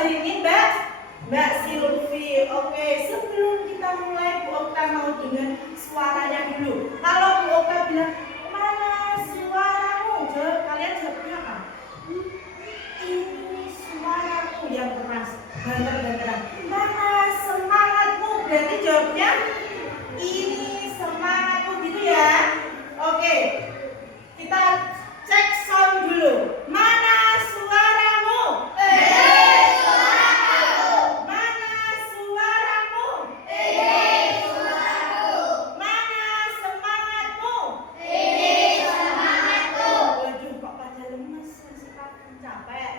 hari ini Mbak Silvi. Oke, sebelum kita mulai Bu Okta mau dengar suaranya dulu. Kalau Bu Okta bilang mana suaramu, kalian jawabnya apa? Ini suaraku yang keras, banter-banteran. Mana semangatmu? Berarti jawabnya ini semangatku gitu ya. Oke, kita cek sound dulu. Mana suaramu? Suaraku. Mana suaramu? Suaraku. Mana semangatmu? Semangatku. Waduh, kok pada lemes, masih capek.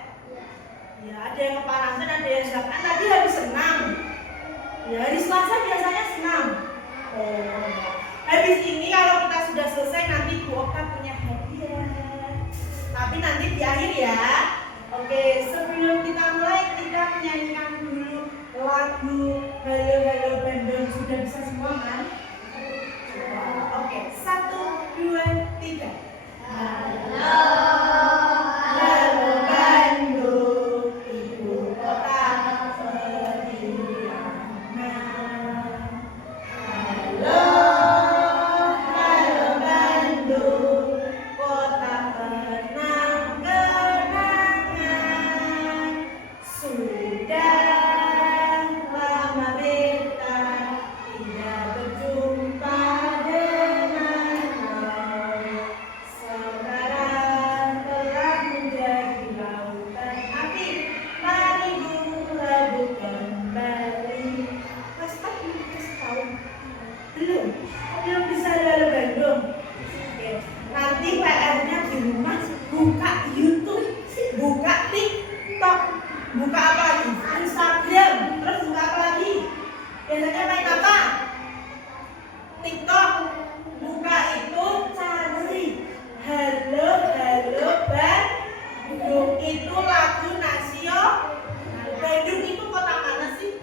Ya, ada yang kepanasan, ada yang capek. Tadi habis senam. Ya, hari Selasa biasanya senam. Habis ini kalau kita sudah selesai nanti Bu Okta punya hadiah. Tapi nanti di akhir ya. Oke, sebelum kita mulai kita menyanyikan dulu lagu Halo Halo Bandung. Sudah bisa semua kan? Oke, 1, 2, 3. Halo. Belum bisa Halo Bandung. Nanti PR-nya di rumah buka YouTube, buka TikTok, buka apa lagi? Instagram, terus buka apa lagi? Biasanya main apa? TikTok. Buka itu cari Halo Halo Bandung. Itu lagu nasional. Bandung itu kota mana sih?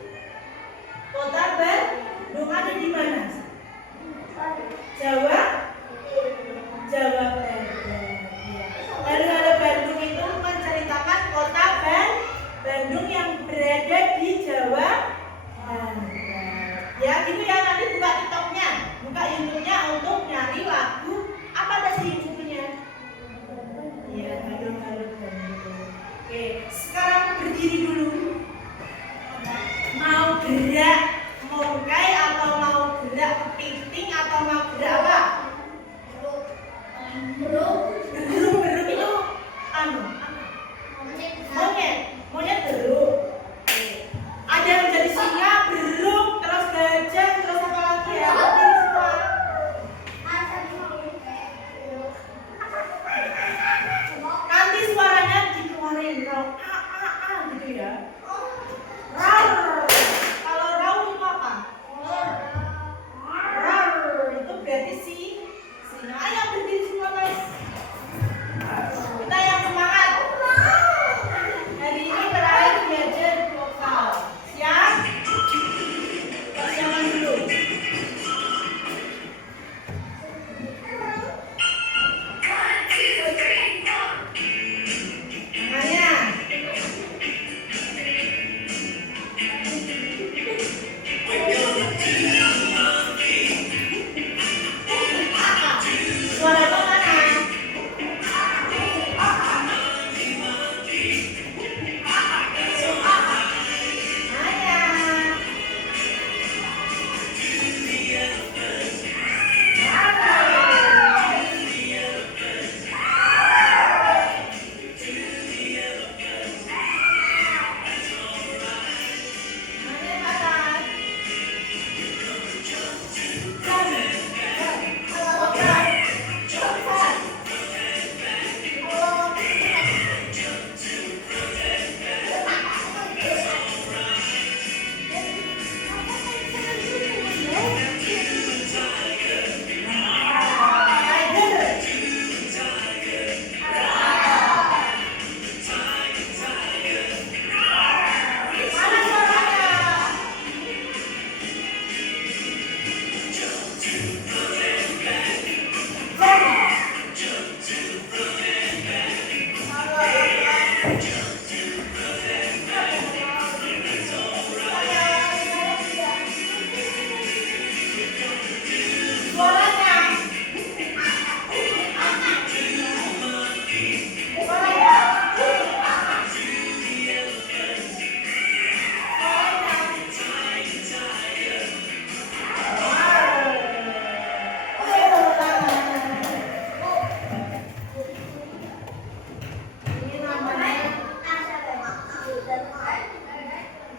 Kota Bandung ada di mana? Jawa Barat. Halo Halo Bandung itu menceritakan kota Bandung yang berada di Jawa Barat. Ya gitu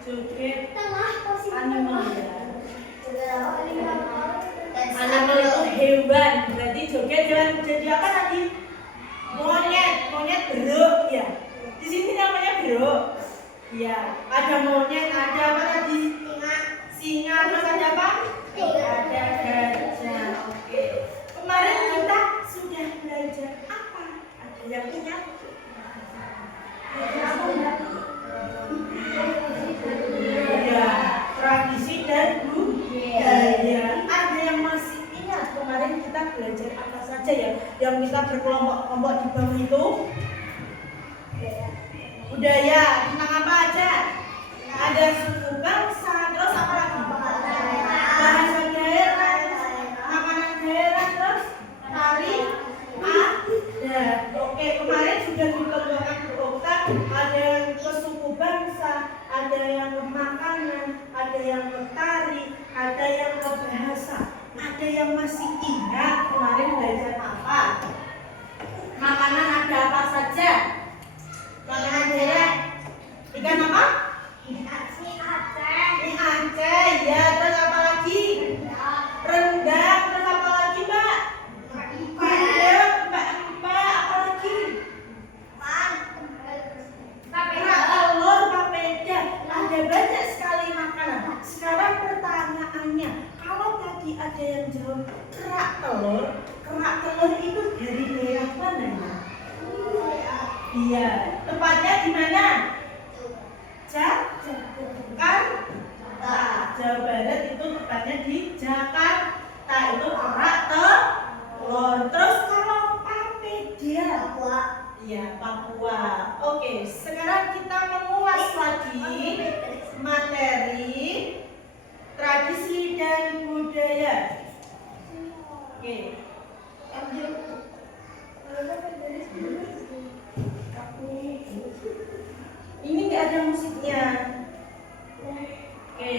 Joget animal ya. Animal itu hewan, berarti joget hewan. Jadi apa tadi? Monyet beruk ya. Di sini namanya beruk. Ya, ada monyet, ada apa tadi? Singa, terus ada apa? Ada gajah. Oke. Kemarin kita sudah belajar apa? Ada yang ingat? Ya, tradisi dan budaya. Ada yang masih ingat kemarin kita belajar apa saja ya? Yang kita berkelompok-kelompok di bawah itu? Budaya. Tentang apa aja? Ada suku bangsa, terus apa lagi? Bahasa daerah, makanan daerah, terus tari adat. Oke, kemarin sudah dikelompokkan Bu Okta. Ada yang ke suku bangsa, ada yang ke makanan, ada yang ke tari, ada yang ke bahasa. Ada yang masih ingat kemarin belajar apa? Makanan ada apa saja? Makanan daerah. Ikan apa? Mie Aceh. Ya, terus apa lagi? Rendang. Terus apa lagi, Mbak? Bandeng, Mbak, apa lagi? Kerak telur, papeda. Ada banyak sekali makanan. Sekarang pertanyaannya, kalau tadi ada yang jawab kerak telur itu dari daerah mana ya? Iya, tempatnya di mana? Jakarta. Jawa Barat itu tempatnya di Jakarta. Itu kerak telur. Terus kalau papeda, iya, Papua. Oke, sekarang kita mengulas lagi materi tradisi dan budaya. Oke. Ini nggak ada musiknya. Oke,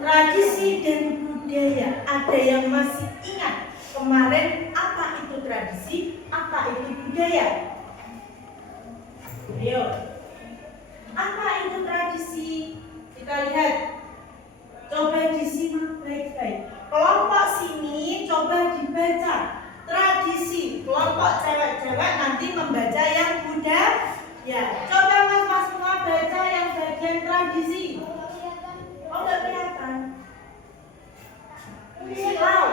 tradisi dan budaya. Ada yang masih ingat kemarin apa itu tradisi, apa itu budaya? Ayo, apa itu tradisi? Kita lihat. Coba disimak baik-baik. Kelompok sini coba dibaca. Tradisi. Kelompok cewek-cewek nanti membaca yang budaya. Ya, coba mas semua baca yang bagian tradisi. Oh, nggak kelihatan. Silau.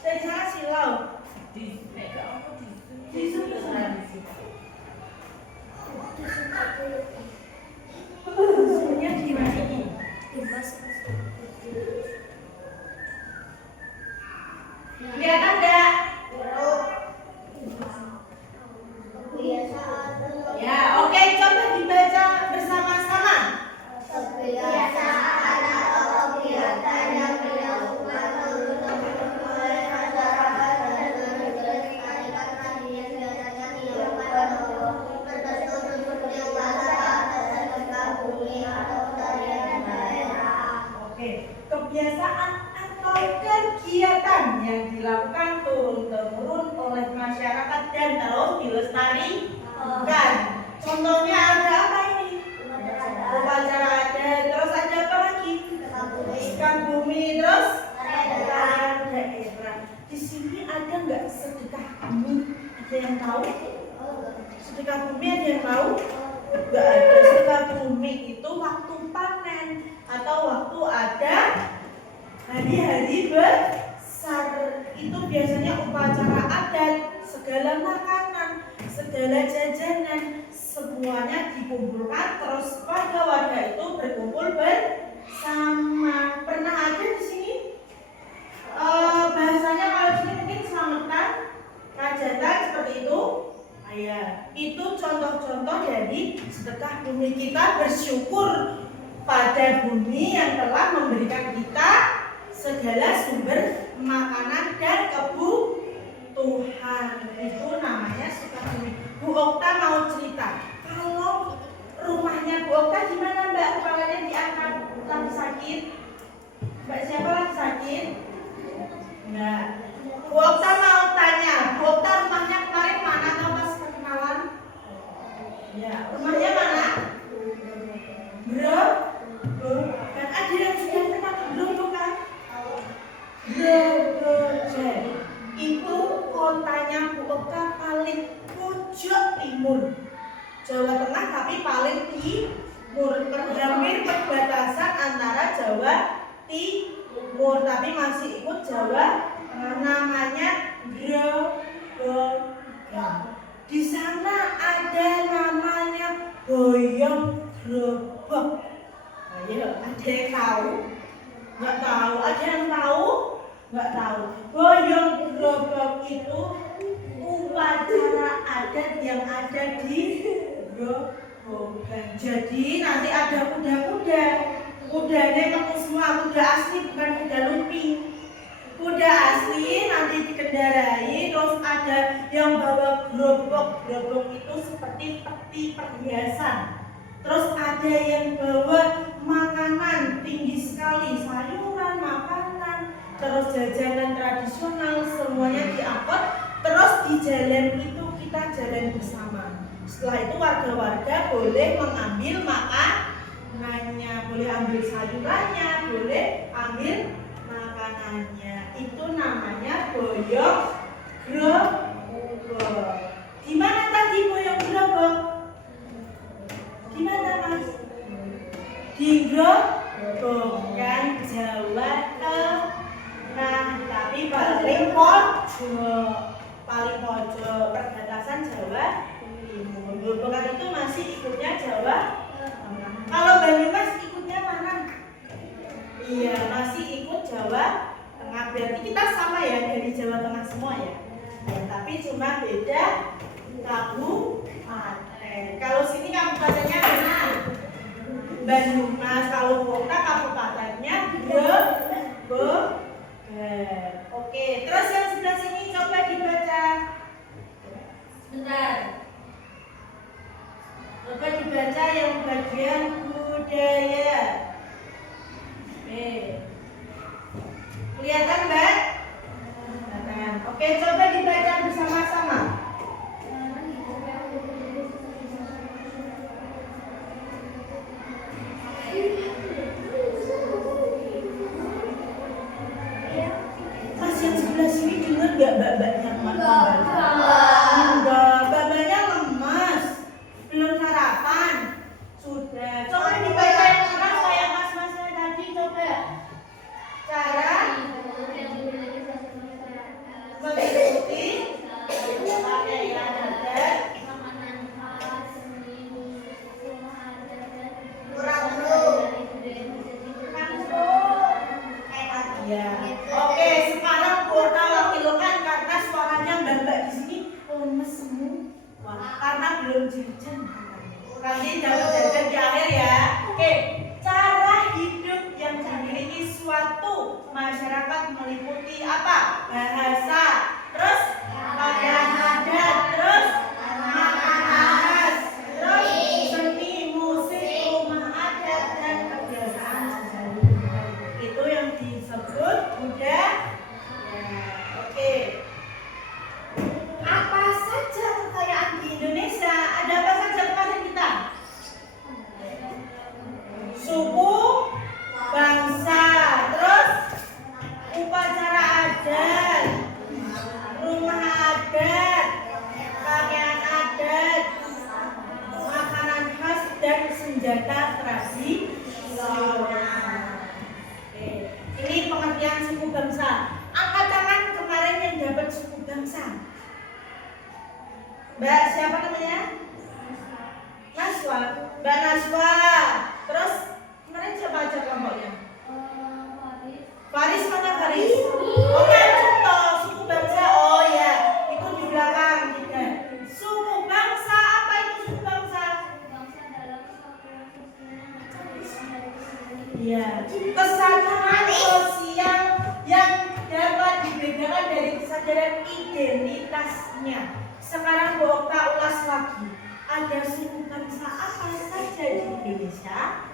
Dari sana silau. Di sini tradisi. Sebenarnya di mana ini? Kelihatan enggak? Ya, oke, coba dibaca bersama-sama. Kebiasaan atau kegiatan yang dilakukan oleh masyarakat dan menyesuaikan yang biasanya dilakukan tertentu seperti upacara dan bumi atau tarian daerah. Oke, kebiasaan atau kegiatan yang dilakukan turun-temurun oleh masyarakat dan terus dilestarikan. Contohnya ada apa ini? Upacara adat, terus ada apa lagi? Ikan bumi, terus tarian daerah. Di sini ada nggak sedekah bumi? Ada yang tahu? Sedekah bumi ada yang tahu? Nggak ada. Sedekah bumi itu waktu panen atau waktu ada hari-hari besar. Itu biasanya upacara adat, segala makanan, segala jajanan, semuanya dikumpulkan terus pada wadah itu berkumpul bersama. Pernah ada di sini? Bahasanya kalau di sini mungkin selamatan, hajatan seperti itu. Ya, itu contoh-contoh dari sedekah bumi. Kita bersyukur pada bumi yang telah memberikan kita segala sumber makanan dan kebutuhan. Itu namanya sedekah bumi. Bu Okta mau cerita, kalau rumahnya Bu Okta gimana Mbak? Kepalanya diangkat, lagi sakit. Mbak siapa lagi sakit? Enggak. Bu Okta mau tanya, Bu Okta rumahnya kemarin mana? Tahu pas perkenalan? Ya, rumahnya mana? Jawa Timur, tapi masih ikut Jawa Tengah. Namanya Grobogan. Di sana ada namanya Boyong Grobok. Ayo, ada yang tahu? Nggak tahu. Ada yang tahu? Nggak tahu. Boyong Grobok itu upacara adat yang ada di Grobogan. Jadi nanti ada kuda-kuda. Kudanya ketemu semua, kuda asli bukan kuda lumping. Kuda asli nanti dikendarai, terus ada yang bawa gerobok. Gerobok itu seperti peti perhiasan. Terus ada yang bawa makanan tinggi sekali, sayuran, makanan, terus jajanan tradisional, semuanya diangkut. Terus di jalan itu kita jalan bersama. Setelah itu warga-warga boleh mengambil makanannya, boleh ambil sayurannya, boleh ambil makanannya. Itu namanya Boyong Grobok. Gimana tadi Boyong Grobok? Gimana Mas? Di Grobogan, Jawa Tengah, tapi paling pojok perbatasan Jawa Timur. Grobogan itu masih ikutnya Jawa Tengah. Kalau Banyumas ikutnya mana? Iya, masih ikut Jawa Tengah. Berarti kita sama ya, dari Jawa Tengah semua ya. Ya, tapi cuma beda kabupaten. Kalau sini kabupatennya mana? Banyumas. Kalau kota kabupatennya Grobogan. Oke, terus yang sebelah sini coba dibaca. Sebentar. Coba dibaca yang bagian budaya. Oke. Kelihatan, Mbak? Kelihatan. Oke, coba dibaca bersama-sama. Mas yang sebelah sini dengar gak mbak-mbaknya membaca? Enggak, mbak-mbaknya lemas. Belum sarapan. Sudah. Coba dibaca yang keras kayak mas-masnya tadi, coba. Cara mengikuti pakaian adat ya. Oke, sekarang Porta wakilkan karena suaranya mbak-mbak di sini lemes semua karena belum jajan. Nanti dapat jajan di akhir ya. Oke, cara hidup yang dimiliki suatu masyarakat meliputi apa? Bahasa, terus pakaian adat, terus makanan khas, terus seni musik, rumah adat dan kebiasaan sehari-hari. Itu yang disebut budaya. Oke. Apa saja kekayaan di Indonesia? Ada apa saja kepada kita? Suku, bangsa, terus upacara adat, rumah adat, pakaian adat, makanan khas dan senjata tradisional. Oke, ini pengertian suku bangsa. Angkat tangan kemarin yang dapat suku bangsa. Mbak siapa namanya? Naswa. Mbak Naswa. Terus kemarin siapa aja kelompoknya? Faris mana Faris? Oh Cipto, suku bangsa. Oh ya, itu di belakang kita. Suku bangsa, apa itu suku bangsa? Iya, kesadaran sosial yang dapat dibedakan dari kesadaran identitasnya. Sekarang Bu Okta ulas lagi. Ada suku bangsa apa saja di Indonesia?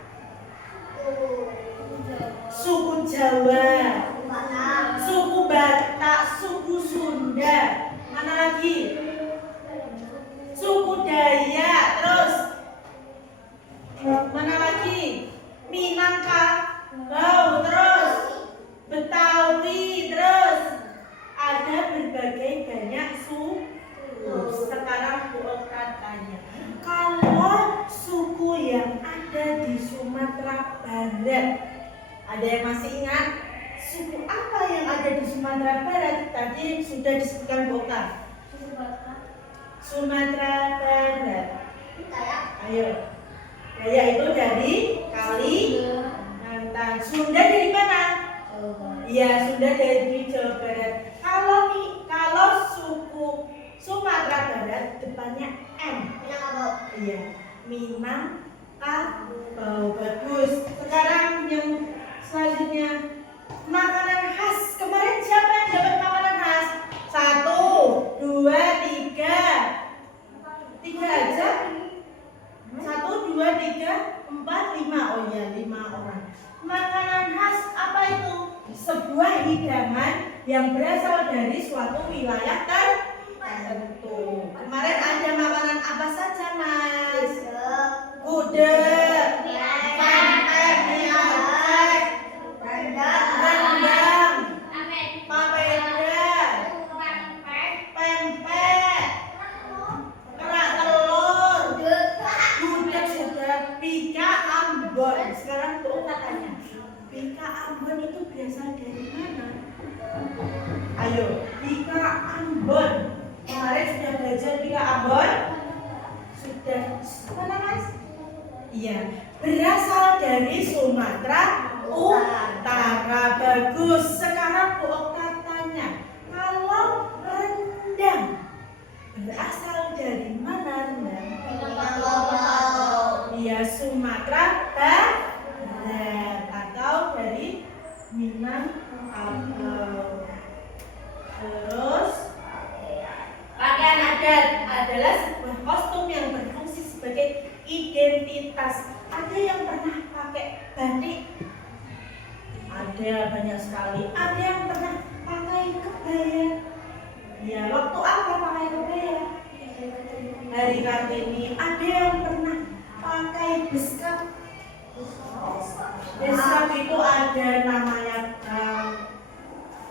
Suku Jawa, suku Batak, suku Sunda, mana lagi? Suku Dayak, terus mana lagi? Minangkabau, terus Betawi, terus ada berbagai banyak suku. Sekarang Bu Okta tanya, kalau suku yang ada di Sumatera Barat Ada yang masih ingat suku apa yang ada di Sumatera Barat? Tadi sudah disebutkan Bu Okta. Sumatera Barat. Ayo. Gaya itu dari Kalimantan. Sunda dari mana? Iya, Sunda dari Jawa Barat. Kalau suku Sumatera Barat depannya M. Iya, Minangkabau. Bagus. Sekarang yang selanjutnya makanan khas. Kemarin siapa yang dapat makanan khas? 1, 2, 3. 3 aja. 1, 2, 3, 4, 5. Oh iya, 5 orang. Makanan khas apa itu? Sebuah hidangan yang berasal dari suatu wilayah tertentu. Kemarin ada makanan apa saja, Mas? Gudeg, pempek, mie Aceh, rendang, papeda, pempek, kerak telur, gudeg sudah, pika Ambon. Sekarang Bu Okta tanya, pika Ambon itu berasal dari mana? Ayo, pika Ambon. Kemarin sudah belajar pika Ambon? Sudah. Mana Mas? Iya, berasal dari Sumatera Utara. Bagus. Sekarang Bu Okta tanya, kalau rendang berasal dari mana rendang? Iya, Sumatera Barat atau dari Minangkabau. Terus pakaian adat adalah sebuah kostum yang berfungsi sebagai identitas. Ada yang pernah pakai batik? Ada, banyak sekali. Ada yang pernah pakai kebaya? Ya, waktu apa pakai kebaya? Hari Kartini. Ada yang pernah pakai beskap? Beskap itu ada namanya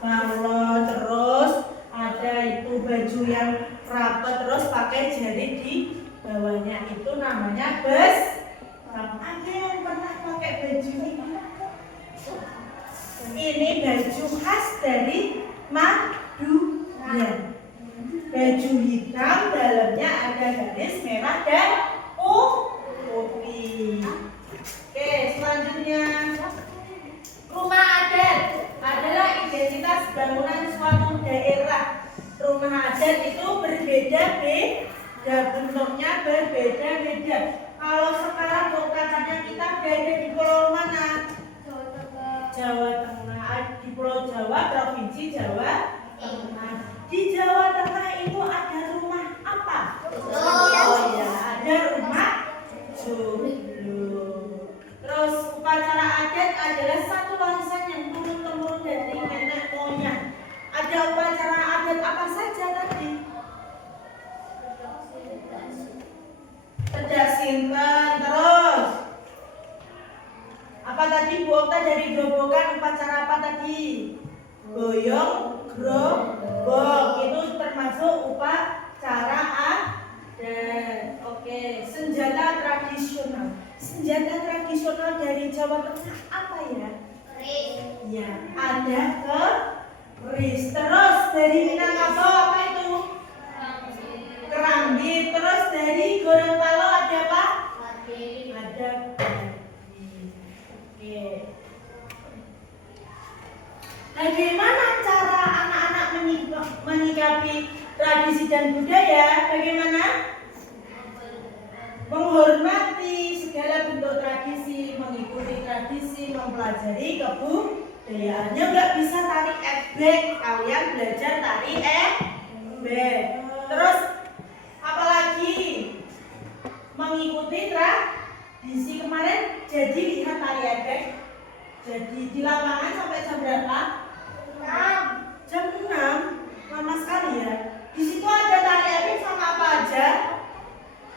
balon, terus ada itu baju yang rapat, terus pakai jari di bawahnya, itu namanya beskap. Ada yang pernah pakai baju ini baju khas dari Madura. Baju hitam, dalamnya ada garis merah dan putih. Oke, selanjutnya rumah adat adalah identitas bangunan suatu daerah. Rumah adat itu berbeda-beda, bentuknya berbeda-beda. Kalau sekarang katanya kita berada di pulau mana? Jawa Tengah. Di Pulau Jawa, Provinsi Jawa Tengah. Di Jawa Tengah itu ada rumah apa? Oh iya, ada rumah joglo. Terus upacara adat adalah satu warisan yang turun-temurun dari nenek moyang. Ada upacara adat apa saja tadi? Pedak sinten, terus apa tadi Bu Okta dari gerobokan upacara apa tadi? Boyong grobok, itu termasuk upacara adat. Oke, senjata tradisional. Senjata tradisional dari Jawa Tengah apa ya? Ya, ada keris. Terus dari Minangkabau apa itu? Kerambi. Terus dari Gorontalo ada apa? Ada batik. Oke. Bagaimana cara anak-anak menyikapi tradisi dan budaya? Bagaimana? Menghormati segala bentuk tradisi, mengikuti tradisi, mempelajari kebudayaannya. Nggak bisa tari ebek, kalian belajar tari ebek. Terus apalagi mengikuti tradisi. Kemarin jadi lihat tari ebek, jadi di lapangan sampai jam berapa? Jam 6. Lama sekali ya. Di situ ada tari ebek sama apa aja?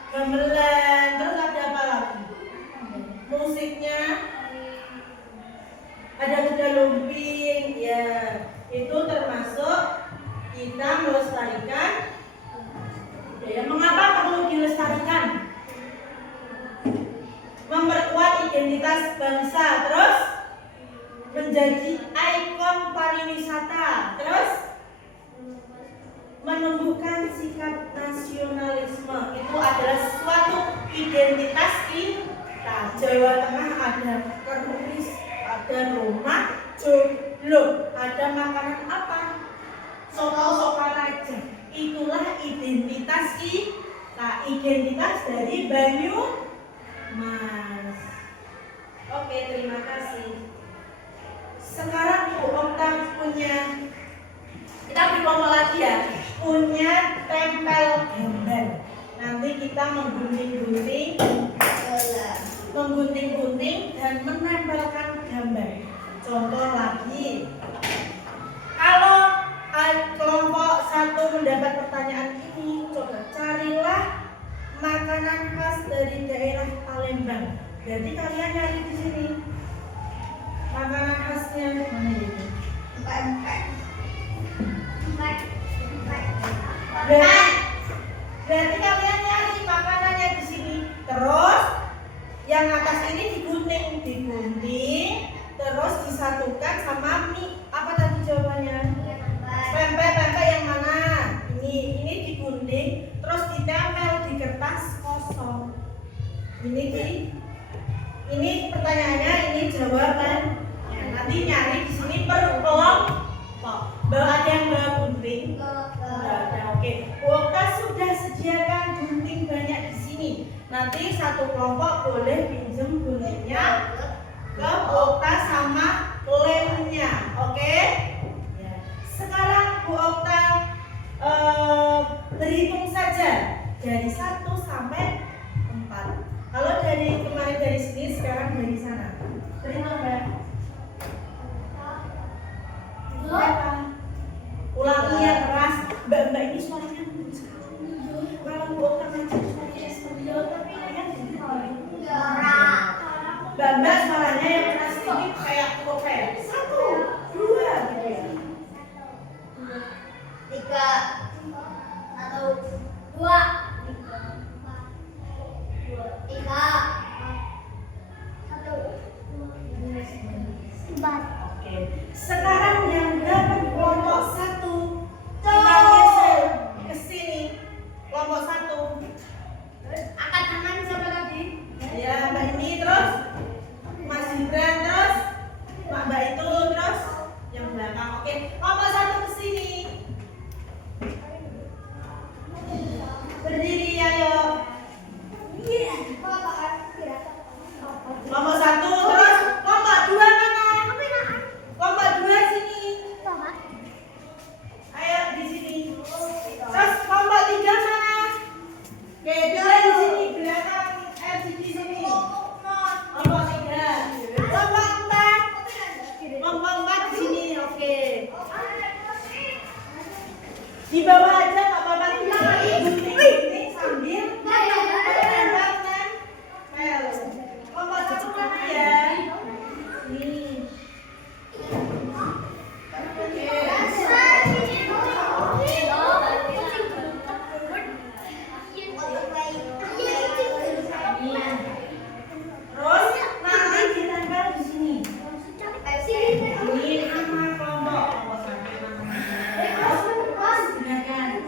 Gamelan. Terus ada apa lagi? Musiknya ada kuda lumping. Ya, itu termasuk kita melestarikan budaya. Mengapa perlu dilestarikan? Memperkuat identitas bangsa. Terus menjadi ikon pariwisata. Terus menumbuhkan sikap nasionalisme. Itu adalah suatu identitas kita. Jawa Tengah ada keris, ada rumah joglo, ada makanan apa? Soto raja. Itulah identitas kita. Identitas dari Banyumas. Oke, terima kasih. Sekarang Bu Okta punya, kita beri kelompok lagi ya, punya tempel gambar. Nanti kita menggunting-gunting dan menempelkan gambar. Contoh lagi, kalau kelompok 1 mendapat pertanyaan ini, coba carilah makanan khas dari daerah Palembang. Jadi kalian nyari di sini makanan khasnya mana ini? Berarti kalian nyari makanannya di sini. Terus yang atas ini digunting, terus disatukan sama mie. Apa tadi jawabannya? Pempek yang mana? Ini digunting, terus ditempel di kertas kosong. Ini pertanyaannya, ini jawaban. Ya, nanti nyari di sini per kelompok. Ada yang bawa gunting? Oke. Bu Okta sudah sediakan gunting banyak di sini. Nanti satu kelompok boleh pinjam guntingnya ke Bu Okta sama lemnya. Oke? Ya. Sekarang Bu Okta berhitung saja dari 1 sampai 4. Kalau dari kemarin dari sini, sekarang dari sana. Berhitung Mbak. Berapa? Ulangi yang keras. Mbak ini suaranya kalau Bu Okta ngajar suaranya seperti itu, tapi kalian Mbak suaranya yang keras sedikit kayak kopel. 1, 2 gitu ya. 3 atau 2 Oke. Sekarang yang dapat kelompok 1, kita geser ke sini. Kelompok 1. Angkat tangan siapa tadi? Ya, Mbak ini, terus Mas Gibran, terus Mbak itu, terus yang belakang. Oke, kelompok 1 ke sini. Berdiri ayo. Kelompok 1, terus kelompok 2 mana? Kelompok 2 sini. Ayo di sini. Terus kelompok 3 mana? Oke, 2 di sini belakang. Di sini. Kelompok 3. Kelompok 4. Kelompok 4 di sini. Oke. Di bawah aja nggak apa-apa. Gunting sambil menembakkan pel. Kelompok 1 mana ya? Nih. Terus nanti ditempel di sini. Ini nama kelompok. Silakan.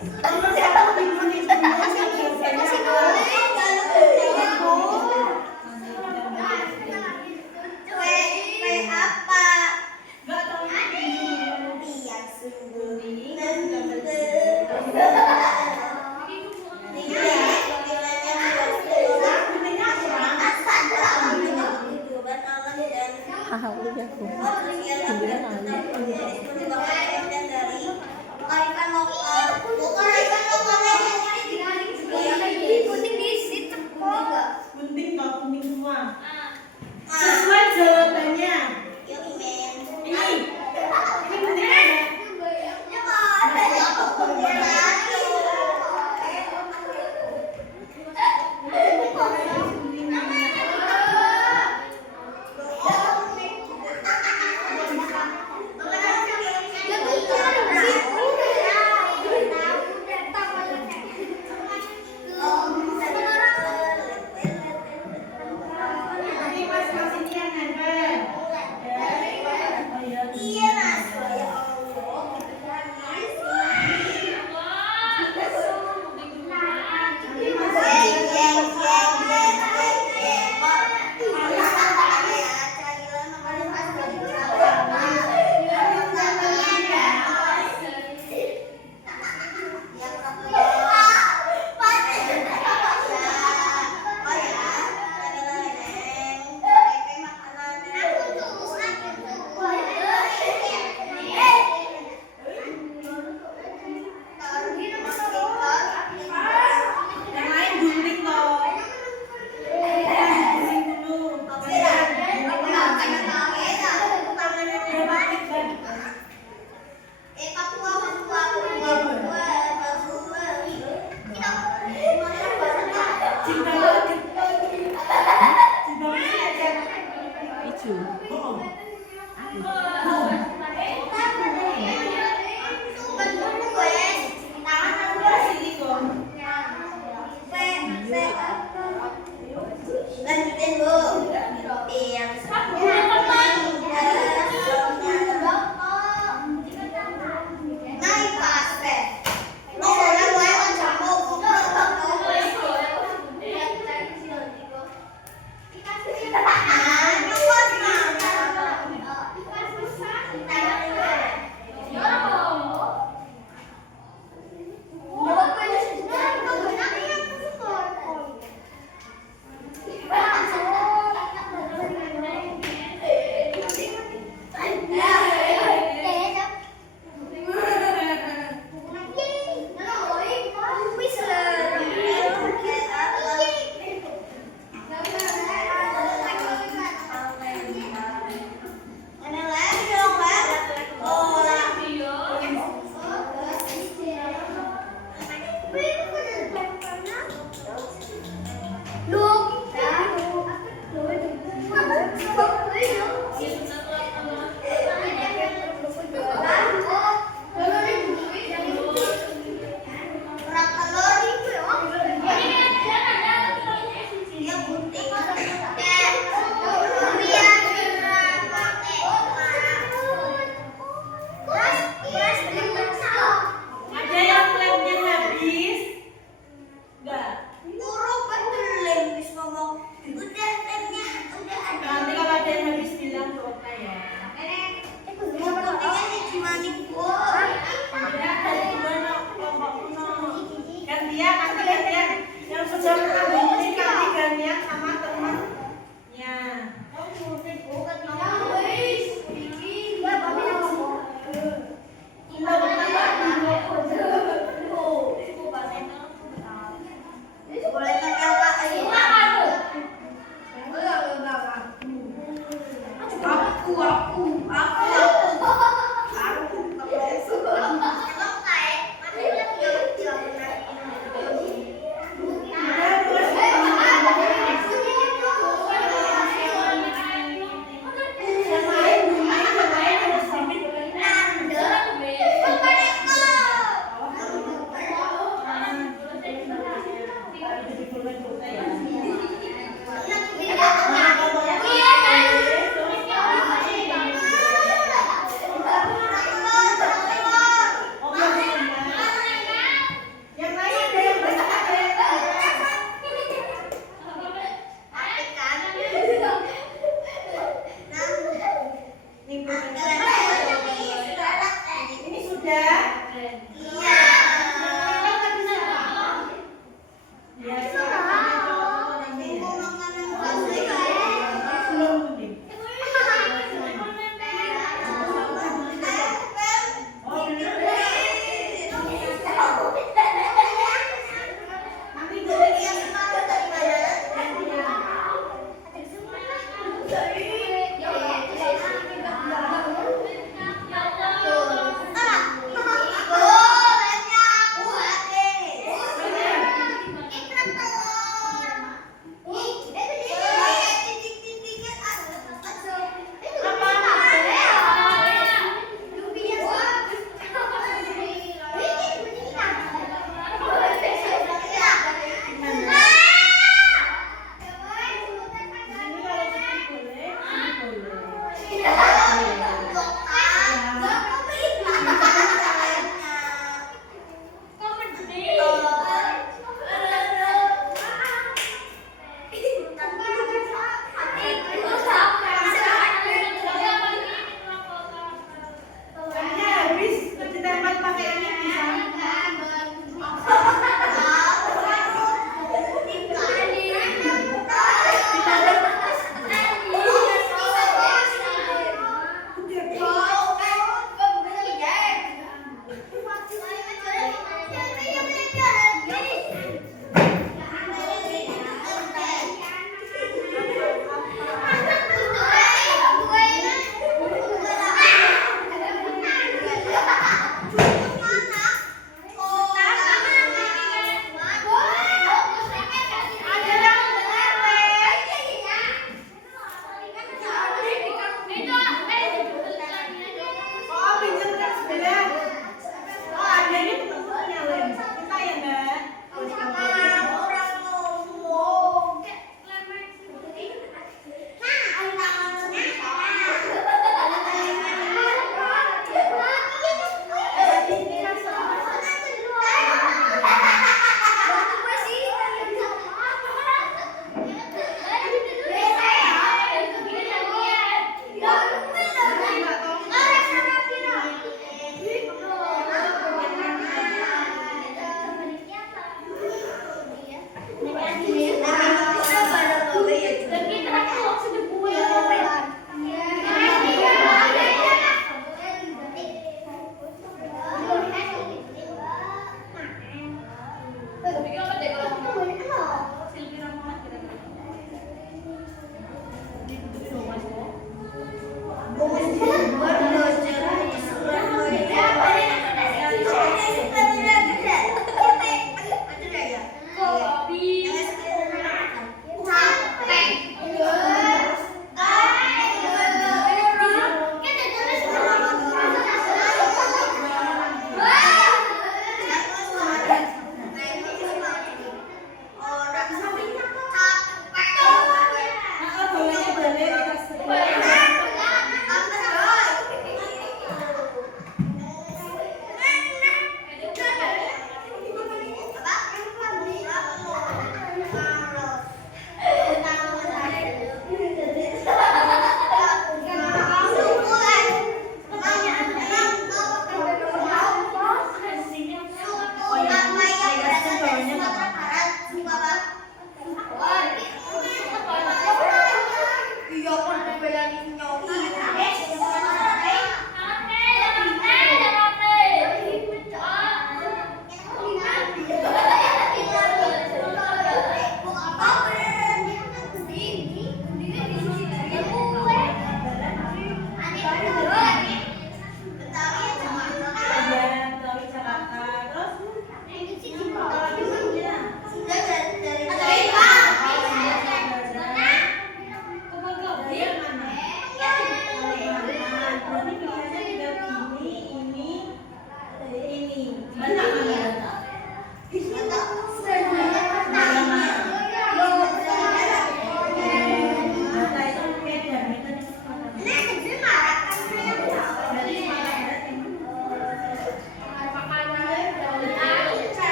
Nomor satu di menit dulu selesainya Kue apa? nggak tahu Biar sungguh lokal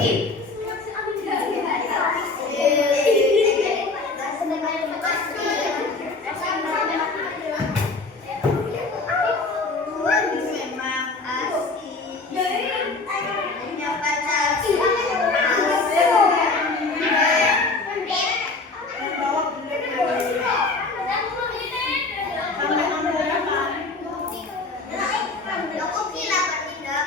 Aku kira apa tidak?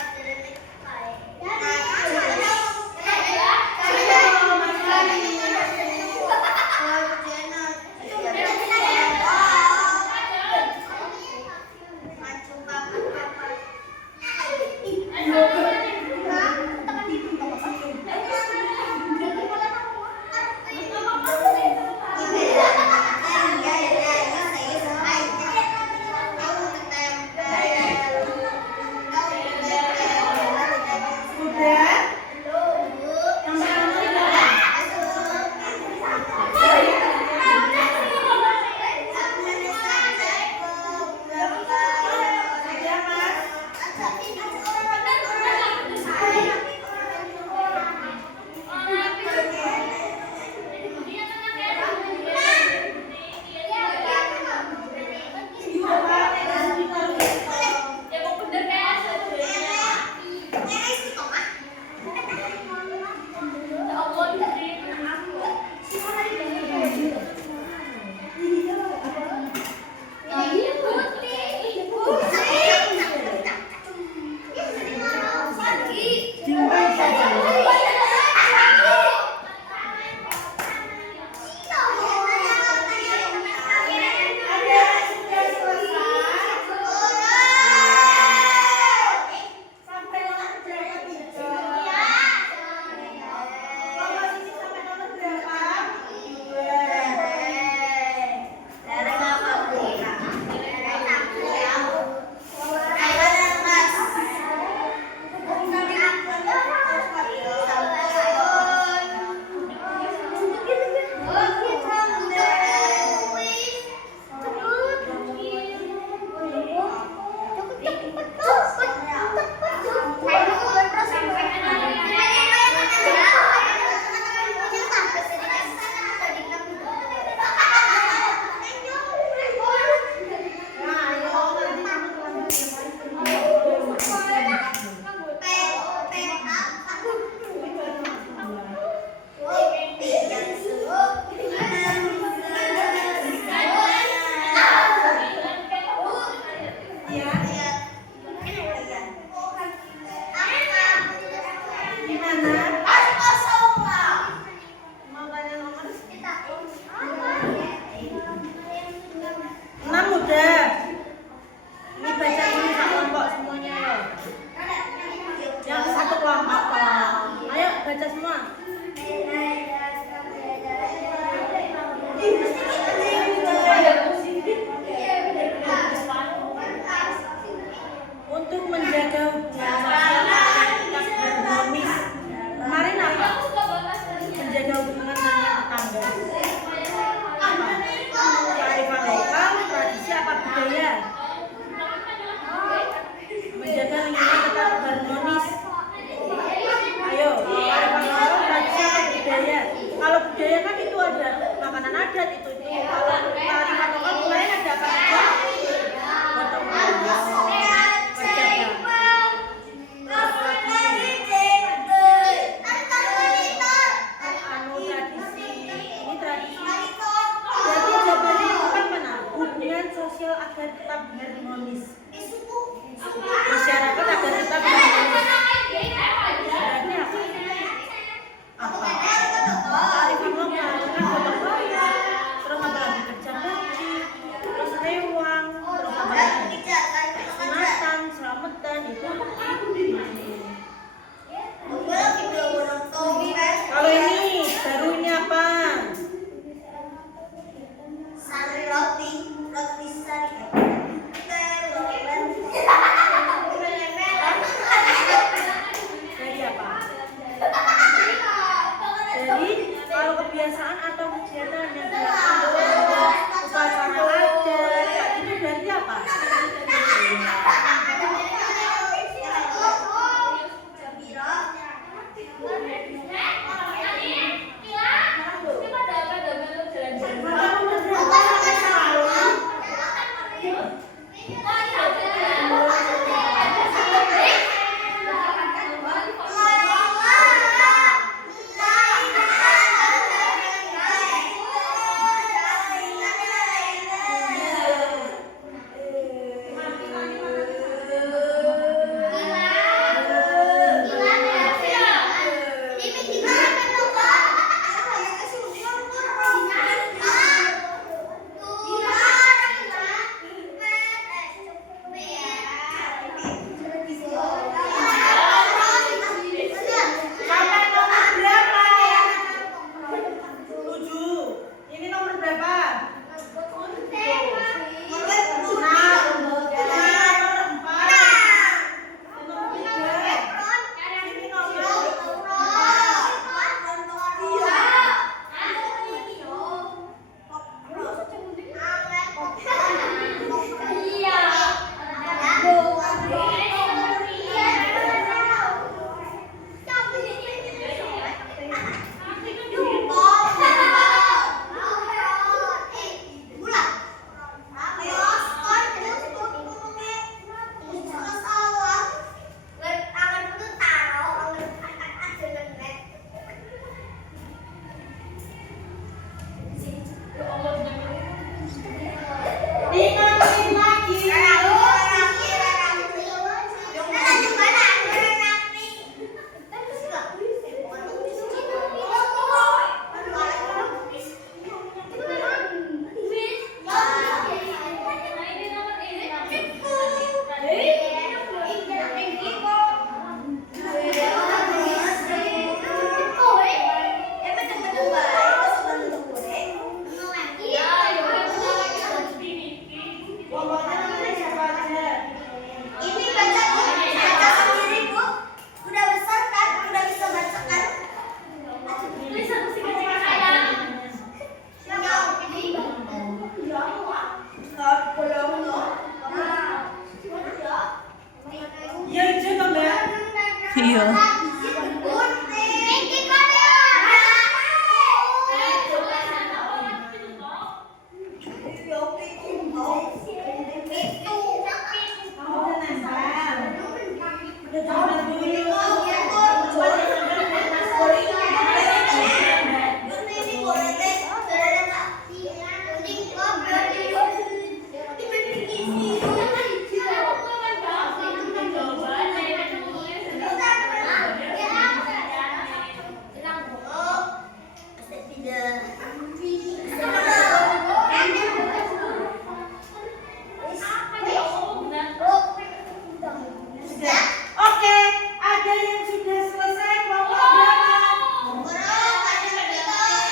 Oke, ada yang sudah selesai kelompok berapa?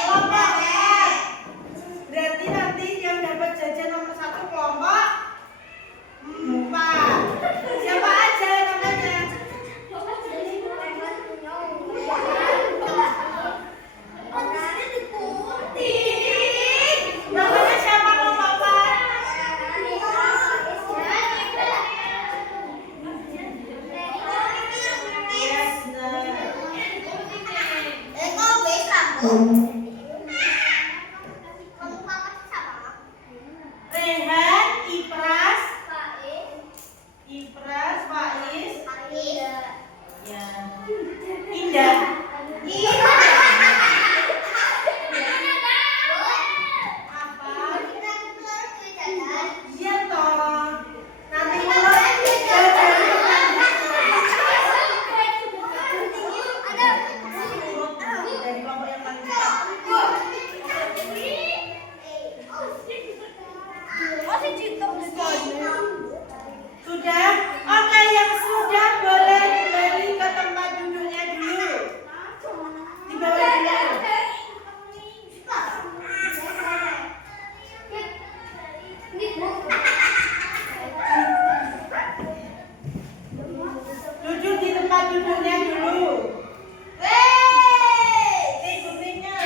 Kelompok E. Berarti nanti yang dapat jajan nomor 1 kelompok 4. Siapa aja namanya? Namanya siapa kelompok 4? Yes, nah. Rehan, Ipras, Faiz, ya. Indah. Apa? Iya toh. Nanti kalau dari kelompok yang paling cepat. Sudah? Oke, yang sudah boleh kembali ke tempat duduknya dulu. Di bawah dulu. Duduk di tempat duduknya dulu. Guntingnya.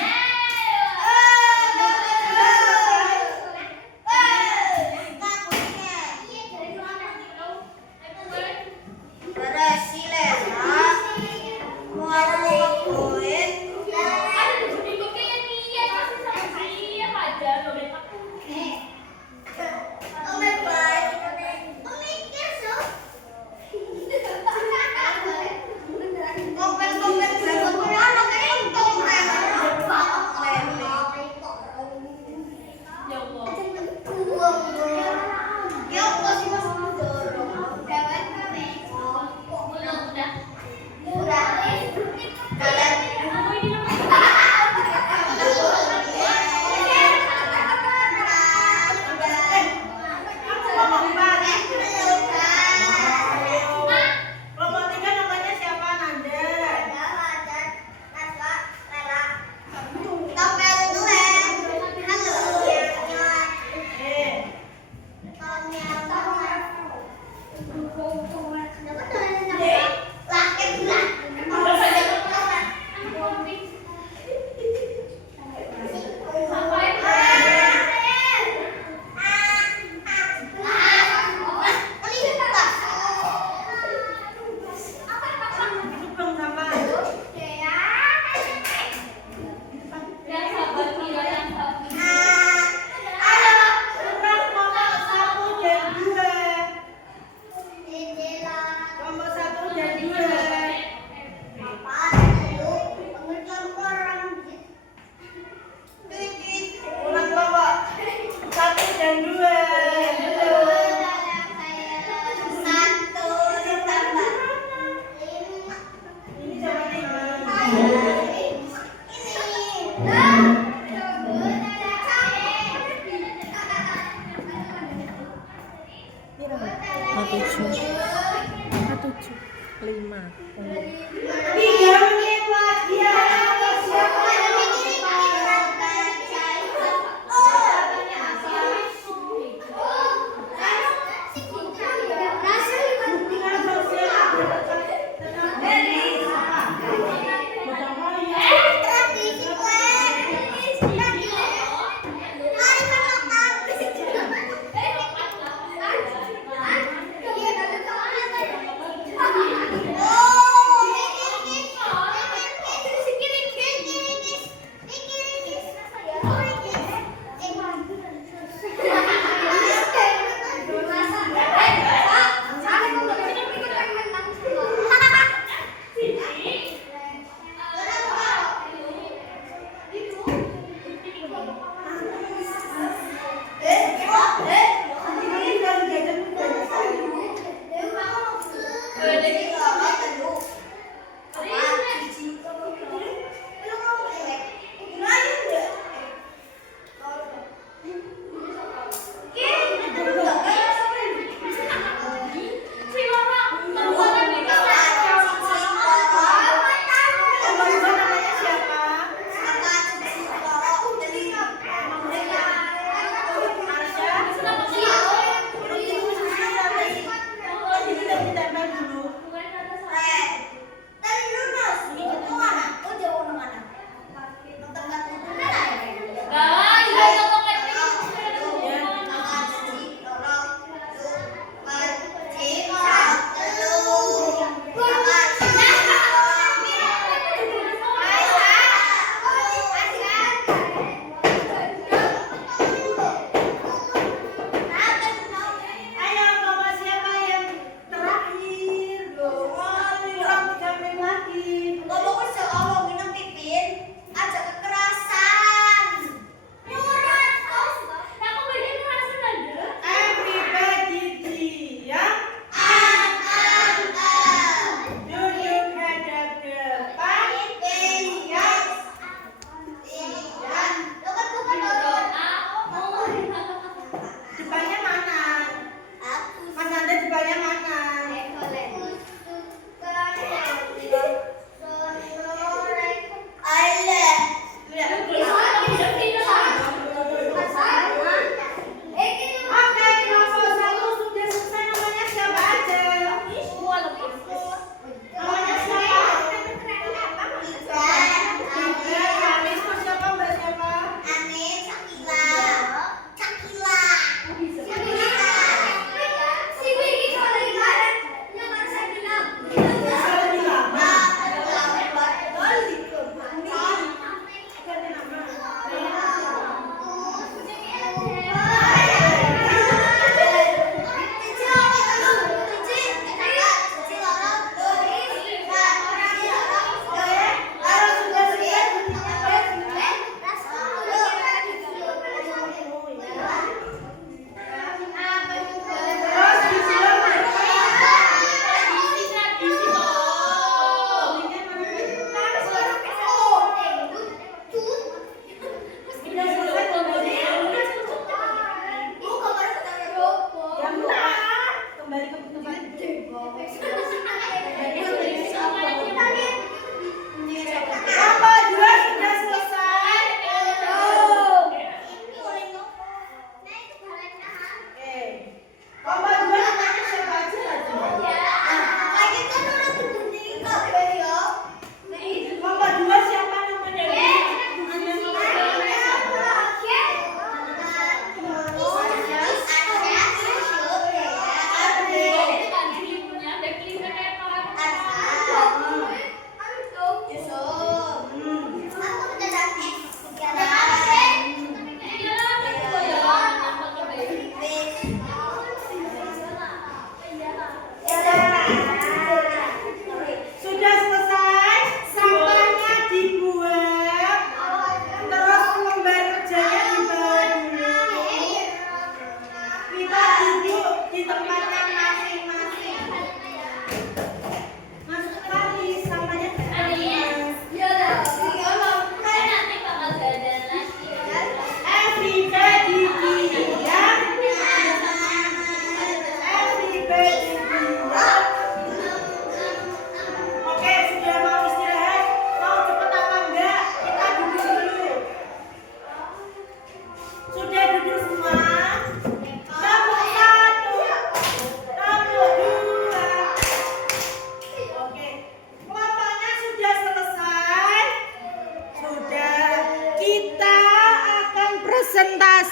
Kalian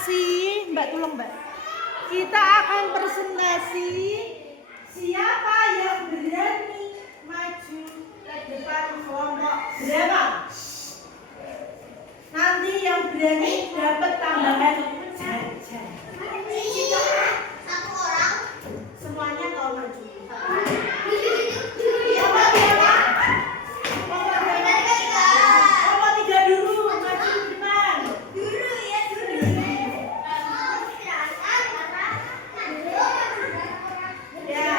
presentasi, Mbak tolong Mbak. Kita akan presentasi siapa yang berani maju ke depan kelompok berapa? Nanti yang berani dapat tambahan jajan. Satu orang. Semuanya kalau maju. Kelompok tiga dulu maju ke depan. Ya.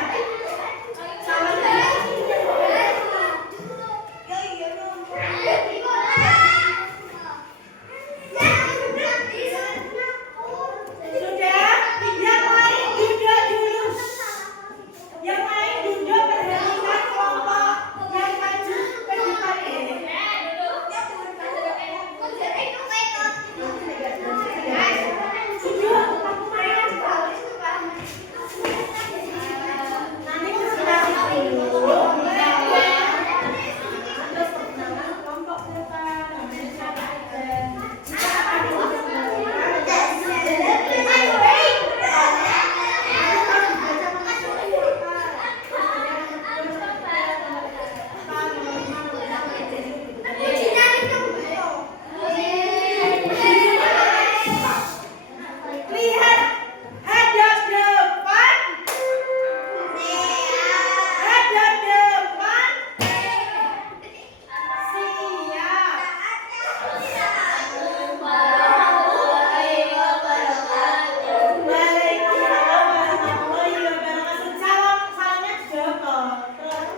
Salam. Sudah, yang lain duduk dulu. Yang lain duduk perhatikan kelompok yang maju ke depan ini. Duduk, aku main. Nanti presentasi dulu. Terus perkenalan kelompok depan. Siapa aja. Kita akan lihat hadap depan, hadap depan, siap. Waalaikumsalam warahmatullahi wabarakatuh. Salamnya dijawab toh. Terus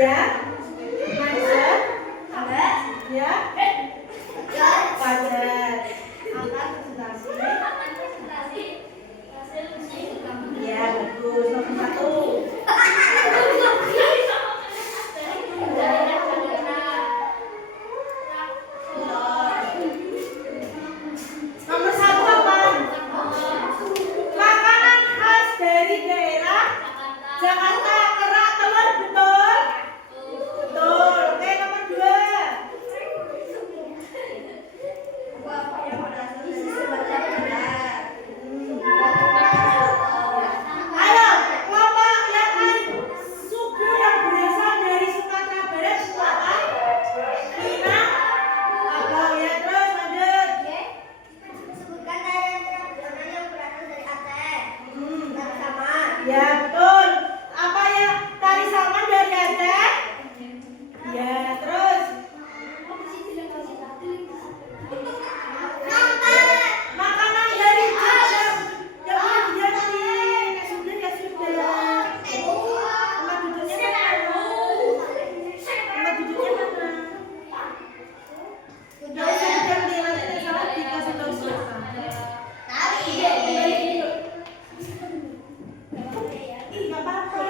ya, Maisa, ya, Fajar, akan presentasi. Ya, bagus. Nomor satu. Nomor satu apa? Makanan khas dari daerah Jakarta, kerak telur, betul? Betul. Oke, nomor dua. Ayo, kelompok yang lain, suku yang berasal dari Sumatera Barat itu apa? Minang? Apa ya? Terus lanjut. Ya, betul. Apa ya? Tari Saman dari Aceh? Ya, terus. Makanan dari Jogja. Jangan diatin. Ya sudah. Tempat duduknya mana? Tempat duduknya mana? Udah jam dia nanti salah dikasih tahu siapa. Ih, nggak apa-apa.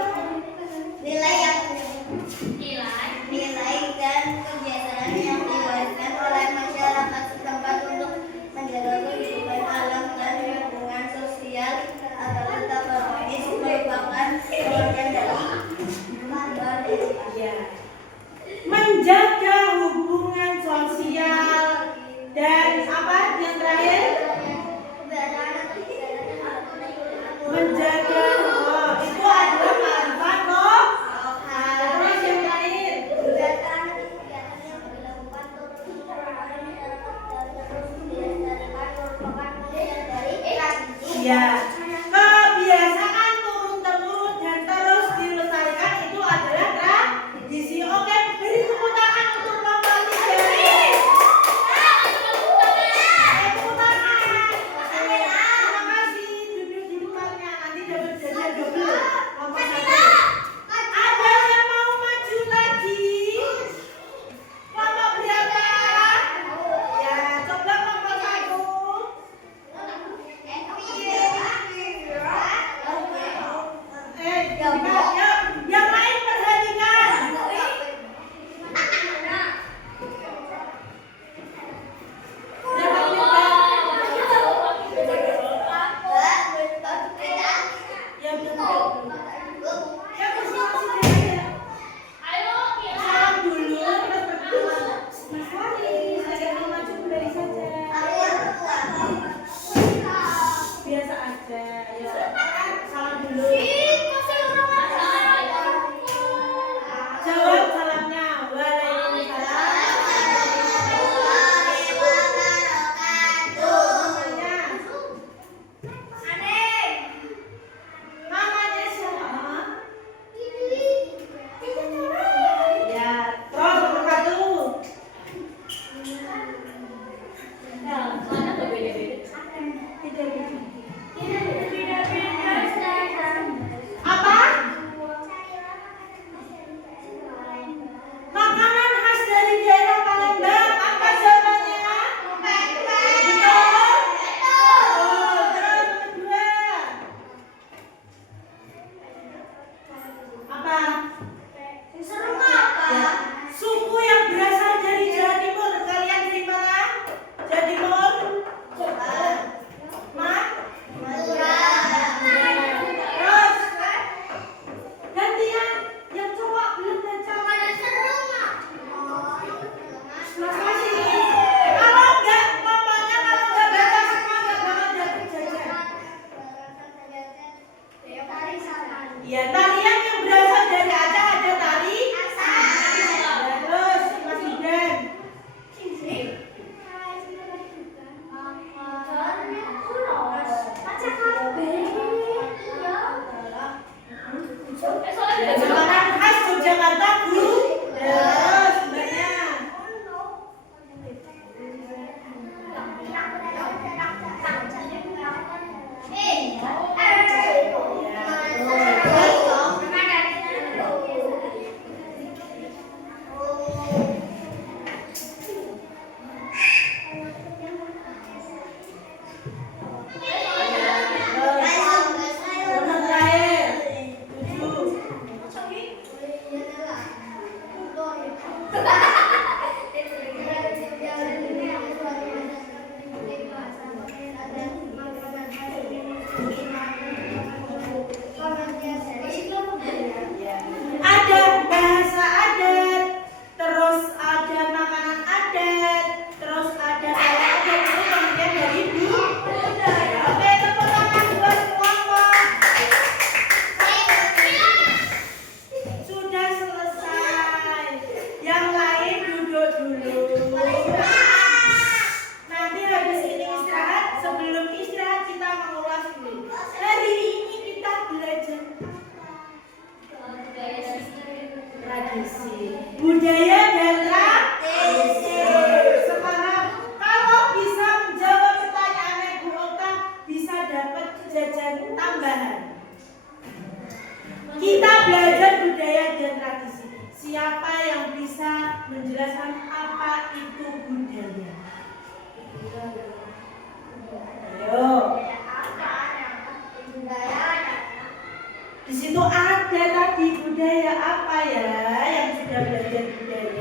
Nilai dan kebiasaan yang diwariskan oleh masyarakat setempat untuk menjaga kehidupan alam dan hubungan sosial atau tetap harmonis merupakan bagian dari Ya. Menjaga hubungan sosial dan apa yang terakhir? Menjaga itu adalah kearifan loh. Terus yang terakhir. Ya, kebiasaan turun-temurun dan terus dilestarikan itu adalah tradisi. Oke, beri tepuk tangan untuk tradisi. Budaya dan tradisi. Sekarang kalau bisa menjawab pertanyaannya Bu Okta, bisa dapat jajan tambahan. Kita belajar budaya dan tradisi. Siapa yang bisa menjelaskan apa itu budaya? Ayo. Di situ ada tadi budaya apa ya yang sudah belajar budaya?